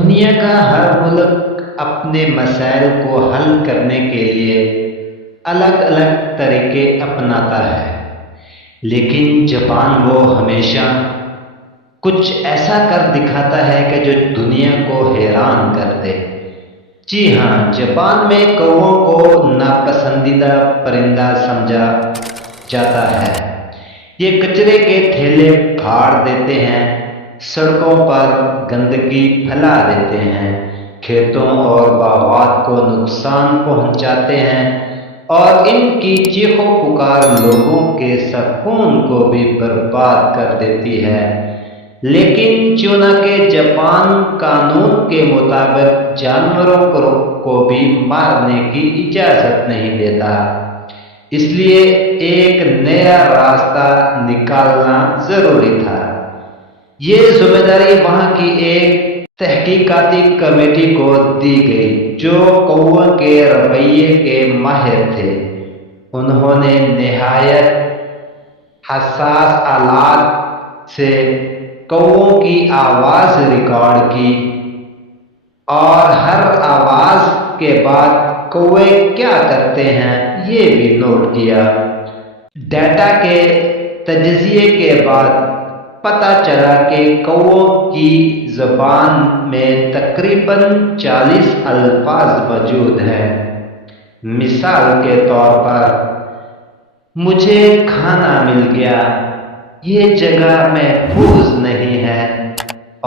دنیا کا ہر ملک اپنے مسائل کو حل کرنے کے لیے الگ الگ طریقے اپناتا ہے، لیکن جاپان وہ ہمیشہ کچھ ایسا کر دکھاتا ہے کہ جو دنیا کو حیران کر دے۔ جی ہاں، جاپان میں کووں کو ناپسندیدہ پرندہ سمجھا جاتا ہے۔ یہ کچرے کے تھیلے پھاڑ دیتے ہیں، سڑکوں پر گندگی پھیلا دیتے ہیں، کھیتوں اور باغات کو نقصان پہنچاتے ہیں، اور ان کی چیخ و پکار لوگوں کے سکون کو بھی برباد کر دیتی ہے۔ لیکن چونکہ جاپان قانون کے مطابق جانوروں کو بھی مارنے کی اجازت نہیں دیتا، اس لیے ایک نیا راستہ نکالنا ضروری تھا۔ یہ ذمہ داری وہاں کی ایک تحقیقاتی کمیٹی کو دی گئی جو کووں کے رویے کے ماہر تھے۔ انہوں نے نہایت حساس آلات سے کووں کی آواز ریکارڈ کی اور ہر آواز کے بعد کوے کیا کرتے ہیں یہ بھی نوٹ کیا۔ ڈیٹا کے تجزیے کے بعد پتہ چلا کہ کووں کی زبان میں تقریباً 40 الفاظ موجود ہیں۔ مثال کے طور پر، مجھے کھانا مل گیا، یہ جگہ محفوظ نہیں ہے،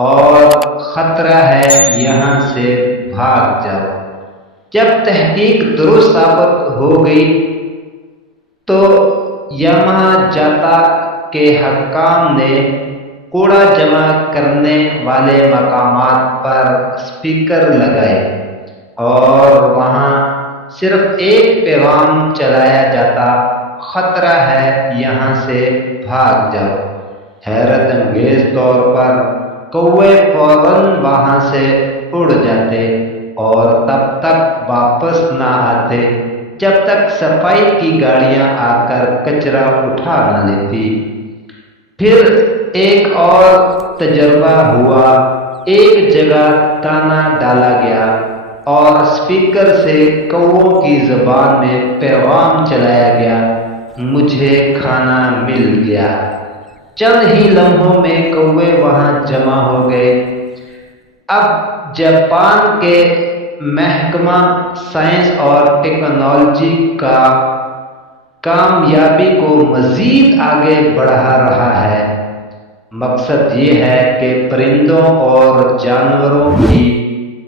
اور خطرہ ہے، یہاں سے بھاگ جاؤ۔ جب تحقیق درست ثابت ہو گئی تو یاماجاتا کے حکام نے کوڑا جمع کرنے والے مقامات پر اسپیکر لگائے اور وہاں صرف ایک پیغام چلایا جاتا، خطرہ ہے، یہاں سے بھاگ جاؤ۔ حیرت انگیز طور پر کوے فوراً وہاں سے اڑ جاتے اور تب تک واپس نہ آتے جب تک صفائی کی گاڑیاں آ کر کچرا اٹھا نہ لیتی۔ پھر ایک اور تجربہ ہوا۔ ایک جگہ تانا ڈالا گیا اور اسپیکر سے کووں کی زبان میں پیغام چلایا گیا، مجھے کھانا مل گیا۔ چند ہی لمحوں میں کوے وہاں جمع ہو گئے۔ اب جاپان کے محکمہ سائنس اور ٹیکنالوجی کا کامیابی کو مزید آگے بڑھا رہا ہے۔ مقصد یہ ہے کہ پرندوں اور جانوروں کی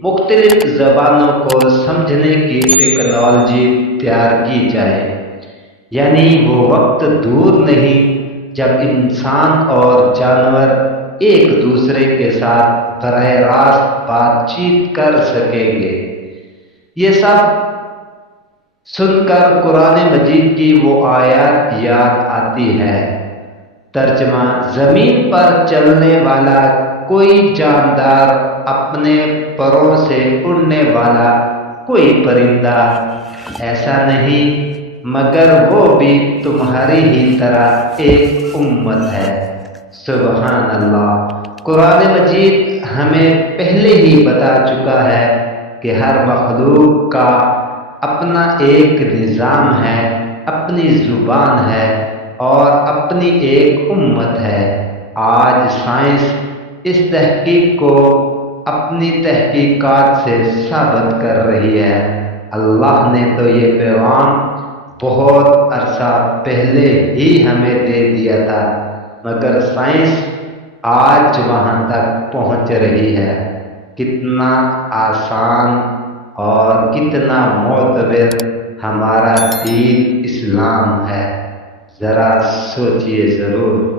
مختلف زبانوں کو سمجھنے کی ٹیکنالوجی تیار کی جائے، یعنی وہ وقت دور نہیں جب انسان اور جانور ایک دوسرے کے ساتھ براہ راست بات چیت کر سکیں گے۔ یہ سب سن کر قرآن مجید کی وہ آیات یاد آتی ہے۔ ترجمہ: زمین پر چلنے والا کوئی جاندار، اپنے پروں سے اڑنے والا کوئی پرندہ ایسا نہیں مگر وہ بھی تمہاری ہی طرح ایک امت ہے۔ سبحان اللہ! قرآن مجید ہمیں پہلے ہی بتا چکا ہے کہ ہر مخلوق کا اپنا ایک نظام ہے، اپنی زبان ہے اور اپنی ایک امت ہے۔ آج سائنس اس تحقیق کو اپنی تحقیقات سے ثابت کر رہی ہے۔ اللہ نے تو یہ پیغام بہت عرصہ پہلے ہی ہمیں دے دیا تھا، مگر سائنس آج وہاں تک پہنچ رہی ہے۔ کتنا آسان اور کتنا معتبر ہمارا دین اسلام ہے، ذرا سوچئے ضرور۔